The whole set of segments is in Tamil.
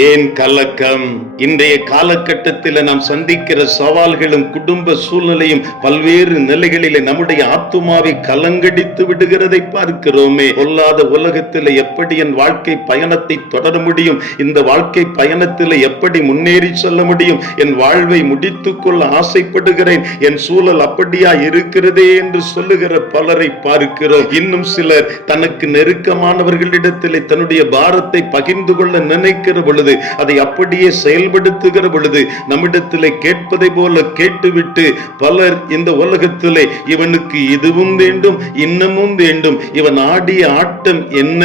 ஏன் கலக்கம்? இன்றைய காலகட்டத்தில் நாம் சந்திக்கிற சவால்களும் குடும்ப சூழ்நிலையும் பல்வேறு நிலைகளிலே நம்முடைய ஆத்துமாவை கலங்கடித்து விடுகிறதை பார்க்கிறோமே. பொல்லாத உலகத்தில் எப்படி என் வாழ்க்கை பயணத்தை தொடர முடியும்? இந்த வாழ்க்கை பயணத்தில் எப்படி முன்னேறி செல்ல முடியும்? என் வாழ்வை முடித்துக் கொள்ள ஆசைப்படுகிறேன், என் சூழல் அப்படியா இருக்கிறதே என்று சொல்லுகிற பலரை பார்க்கிறோம். இன்னும் சிலர் தனக்கு நெருக்கமானவர்களிடத்தில் தன்னுடைய பாரத்தை பகிர்ந்து கொள்ள நினைக்கிற பொழுது அதை அப்படியே செயல்படுத்துகிற பொழுது நம்மிடத்திலே கேட்பதை போல கேட்டுவிட்டு பலர் இந்த உலகத்திலே இவனுக்கு இதுவும் வேண்டும் இன்னமும் வேண்டும், இவன் ஆடிய ஆட்டம் என்ன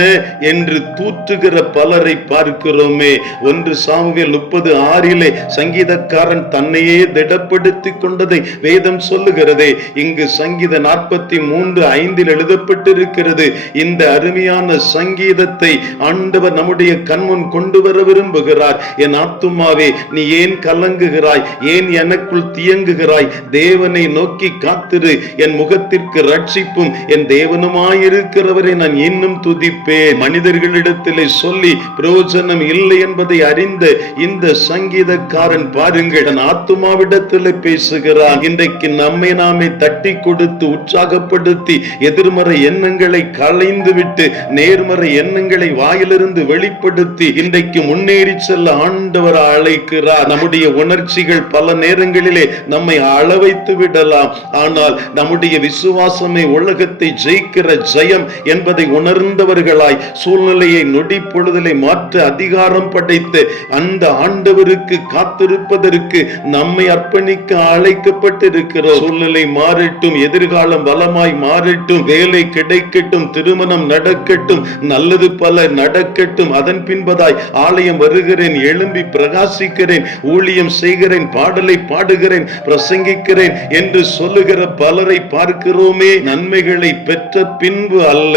என்று தூற்றுகிற பலரை பார்க்கிறோமே. 1 சாமுவேல் 30:6 சங்கீதக்காரன் தன்னையே திடப்படுத்திக் கொண்டதை வேதம் சொல்லுகிறதே. இங்கு சங்கீத 43:5 எழுதப்பட்டிருக்கிறது. இந்த அருமையான சங்கீதத்தை ஆண்டவர் நம்முடைய கண்முன் கொண்டு வர விரும்புகிறார். என் ஆத்துமாவே, நீ ஏன் கலங்குகிறாய்? ஏன் எனக்குள் தியங்குகிறாய்? தேவனை நோக்கி காத்திரு. என் முகத்திற்கு ரட்சிப்பும் என் தேவனுமாயிருக்கிறவரை நான் இன்னும் துதிப்பேன். மனிதர்களிடத்திலே சொல்லி பிரயோஜனம் இல்லை என்பதை அறிந்த இந்த சங்கீதக்காரன் பாருங்கள், தன் ஆத்துமாவிடத்திலே பேசுகிறான். இன்றைக்கு நம்மை நாமே தட்டி கொடுத்து உற்சாகப்படுத்தி எதிர்மறை எண்ணங்களை களைந்து விட்டு நேர்மறை எண்ணங்களை வாயிலிருந்து வெளிப்படுத்தி இன்றைக்கு முன்னேறி செல்ல ஆண்டவர் அழைக்கிறார். நம்முடைய உணர்ச்சிகள் பல நேரங்களிலே நம்மை அளவைத்து விடலாம். ஆனால் நம்முடைய விசுவாசமே உலகத்தை ஜெயிக்கிற ஜெயம் என்பதை உணர்ந்தவர்களாய் சூழ்நிலையை நொடி பொழுதிலே மாற்ற அதிகாரம் படைத்து அந்த ஆண்டவருக்கு காத்திருப்பதற்கு நம்மை அர்ப்பணிக்க அழைக்கப்பட்டிருக்கிறோம். சூழ்நிலை மாறட்டும், எதிர்காலம் வளமாய் மாறட்டும், வேலை கிடைக்கட்டும், திருமணம் நடக்கட்டும், நல்லது பல நடக்கட்டும், அதன் பின்பதாய் ஆலயம் வருகிறேன், எழும்பி பிரகாசிக்கிறேன், ஊழியம் செய்கிறேன், பாடலை பாடுகிறேன், பிரசங்கிக்கிறேன் என்று சொல்லுகிற பலரை பார்க்கிறோமே. நன்மைகளை பெற்ற பின்பு அல்ல,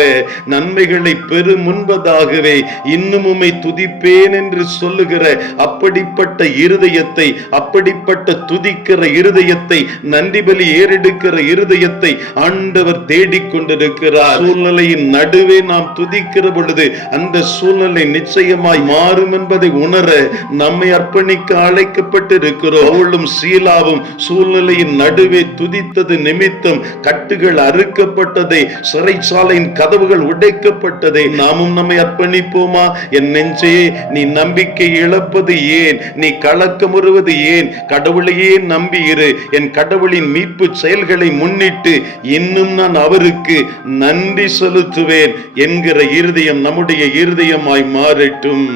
நன்மைகளை பெரு முன்பதாகவே இன்னும் உம்மை துதிப்பேன் என்று சொல்லுகிற அப்படிப்பட்ட இருதயத்தை, அப்படிப்பட்ட துதிக்கிற இருதயத்தை, நன்றி பலி ஏறெடுக்கிற இருதயத்தை ஆண்டவர் தேடிக்கொண்டிருக்கிறார். சூழ்நிலையின் நடுவே நாம் துதிக்கிற பொழுது அந்த சூழ்நிலை நிச்சயமாய் மாறும் என்பதை உணர நம்மை அர்ப்பணிக்க அழைக்கப்பட்டிருக்கிறோம். பவுலும் சீலாவும் சூழ்நிலையின் நடுவே துதித்தது நிமித்தம் கட்டுகள் அறுக்கப்பட்டதை, சிறைச்சாலையின் கதவுகள் உடைக்கப்பட்டதை நாமும் நம்மை அர்ப்பணிப்போமா? என் நெஞ்சே, நீ நம்பிக்கை இழப்பது ஏன்? நீ கலக்கமுறுவது ஏன்? கடவுளையே நம்பி இரு. என் கடவுளின் மீட்பு செயல்களை முன்னிட்டு இன்னும் நான் அவருக்கு நன்றி செலுத்துவேன் என்கிற இருதயம் நம்முடைய இருதயமாய் மாறட்டும்.